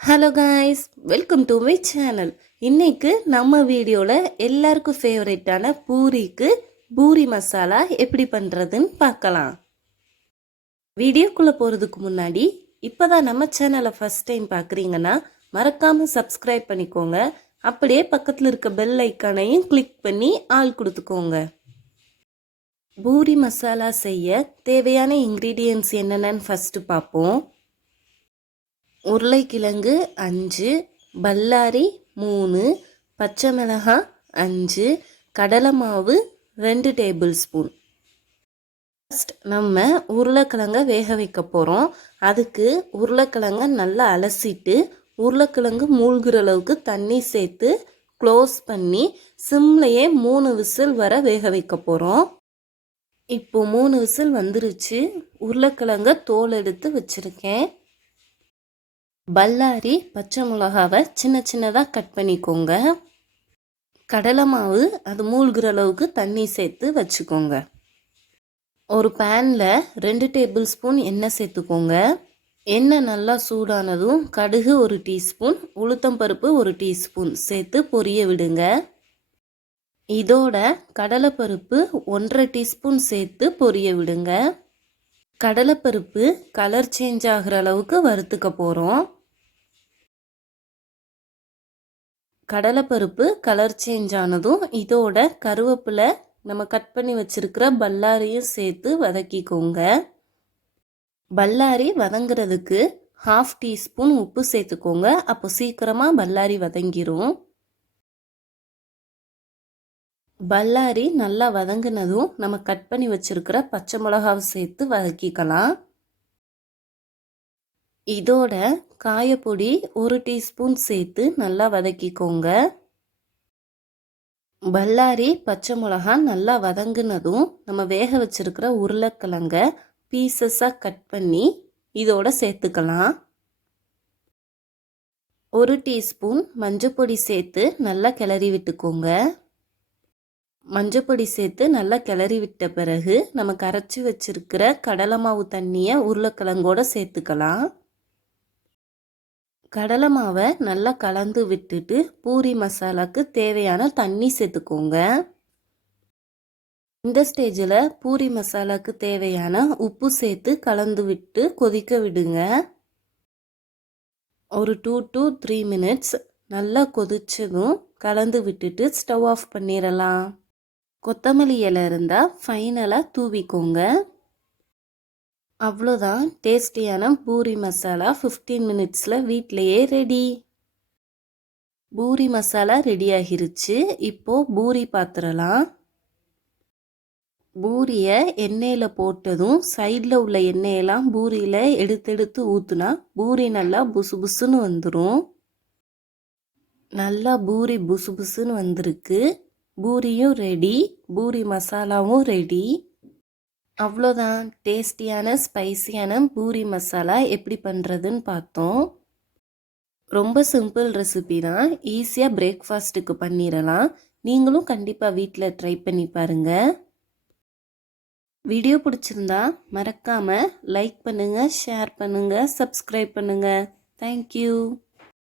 Hello guys, welcome to my channel. இன்னைக்கு நம்ம வீடியோவில் எல்லாருக்கும் ஃபேவரட்டான பூரிக்கு பூரி மசாலா எப்படி பண்ணுறதுன்னு பார்க்கலாம். வீடியோக்குள்ளே போகிறதுக்கு முன்னாடி இப்போ தான் நம்ம சேனலை ஃபஸ்ட் டைம் பார்க்குறீங்கன்னா மறக்காமல் சப்ஸ்கிரைப் பண்ணிக்கோங்க. அப்படியே பக்கத்தில் இருக்க பெல் ஐக்கானையும் கிளிக் பண்ணி ஆள் கொடுத்துக்கோங்க. பூரி மசாலா செய்ய தேவையான இன்க்ரீடியன்ட்ஸ் என்னென்னு ஃபஸ்ட்டு பார்ப்போம். உருளைக்கிழங்கு 5, பல்லாரி 3, பச்சை மிளகாய் 5, கடலை மாவு 2 டேபிள் ஸ்பூன். ஃபஸ்ட் நம்ம உருளைக்கிழங்கை வேக வைக்க போகிறோம். அதுக்கு உருளைக்கிழங்கை நல்லா அலசிட்டு உருளைக்கிழங்கு மூழ்கிற அளவுக்கு தண்ணி சேர்த்து க்ளோஸ் பண்ணி சிம்லையே 3 விசில் வர வேக வைக்க போகிறோம். இப்போ 3 விசில் வந்துருச்சு. உருளைக்கிழங்கை தோல் எடுத்து வச்சுருக்கேன். பல்லாரி பச்சை மிளகாவை சின்ன சின்னதாக கட் பண்ணிக்கோங்க. கடலை மாவு அது மூழ்கிற அளவுக்கு தண்ணி சேர்த்து வச்சுக்கோங்க. ஒரு பேனில் 2 டேபிள் ஸ்பூன் எண்ணெய் சேர்த்துக்கோங்க. எண்ணெய் நல்லா சூடானதும் கடுகு 1 டீஸ்பூன், உளுத்தம்பருப்பு 1 டீஸ்பூன் சேர்த்து பொரிய விடுங்க. இதோட கடலைப்பருப்பு 1.5 டீஸ்பூன் சேர்த்து பொரிய விடுங்க. கடலைப்பருப்பு கலர் சேஞ்ச் ஆகிற அளவுக்கு வறுத்துக்க போகிறோம். கடலைப்பருப்பு கலர் சேஞ்ச் ஆனதும் இதோட கருவேப்பிலை நம்ம கட் பண்ணி வச்சிருக்கிற பல்லாரியும் சேர்த்து வதக்கிக்கோங்க. பல்லாரி வதங்கிறதுக்கு 1/2 டீஸ்பூன் உப்பு சேர்த்துக்கோங்க. அப்போ சீக்கிரமாக பல்லாரி வதங்கிரும். பல்லாரி நல்லா வதங்கினதும் நம்ம கட் பண்ணி வச்சிருக்கிற பச்சை மிளகாவை சேர்த்து வதக்கிக்கலாம். இதோட காயப்பொடி 1 டீஸ்பூன் சேர்த்து நல்லா வதக்கிக்கோங்க. பல்லாரி பச்சை மிளகா நல்லா வதங்கினதும் நம்ம வேக வச்சிருக்கிற உருளைக்கிழங்க பீசஸாக கட் பண்ணி இதோட சேர்த்துக்கலாம். 1 டீஸ்பூன் மஞ்சப்பொடி சேர்த்து நல்லா கிளறி விட்டுக்கோங்க. மஞ்சப்பொடி சேர்த்து நல்லா கிளறி விட்ட பிறகு நம்ம கரைச்சி வச்சிருக்கிற கடலை மாவு தண்ணியை உருளைக்கிழங்கோட சேர்த்துக்கலாம். கடலை மாவை நல்லா கலந்து விட்டுட்டு பூரி மசாலாக்கு தேவையான தண்ணி சேர்த்துக்கோங்க. இந்த ஸ்டேஜில் பூரி மசாலாக்கு தேவையான உப்பு சேர்த்து கலந்து விட்டு கொதிக்க விடுங்க. ஒரு 2 to 3 மினிட்ஸ் நல்லா கொதிச்சதும் கலந்து விட்டுட்டு ஸ்டவ் ஆஃப் பண்ணிடலாம். கொத்தமல்லி இலை இருந்தால் ஃபைனலாக தூவிக்கோங்க. அவ்வளோதான், டேஸ்டியான பூரி மசாலா 15 மினிட்ஸில் வீட்டிலையே ரெடி. பூரி மசாலா ரெடி ஆகிருச்சு. இப்போது பூரி பாத்திரலாம். பூரியை எண்ணெயில் போட்டதும் சைடில் உள்ள எண்ணெயெல்லாம் பூரியில் எடுத்து ஊற்றுனா பூரி நல்லா புசு புசுன்னு வந்துடும். நல்லா பூரி புசு புசுன்னு வந்திருக்கு. பூரியும் ரெடி, பூரி மசாலாவும் ரெடி. அவ்வளோதான், டேஸ்டியான ஸ்பைசியான பூரி மசாலா எப்படி பண்ணுறதுன்னு பார்த்தோம். ரொம்ப சிம்பிள் ரெசிபி தான், ஈஸியாக பிரேக்ஃபாஸ்ட்டுக்கு பண்ணிடலாம். நீங்களும் கண்டிப்பாக வீட்டில் ட்ரை பண்ணி பாருங்கள். வீடியோ பிடிச்சிருந்தா மறக்காமல் லைக் பண்ணுங்கள், ஷேர் பண்ணுங்கள், சப்ஸ்கிரைப் பண்ணுங்கள். தேங்க்யூ.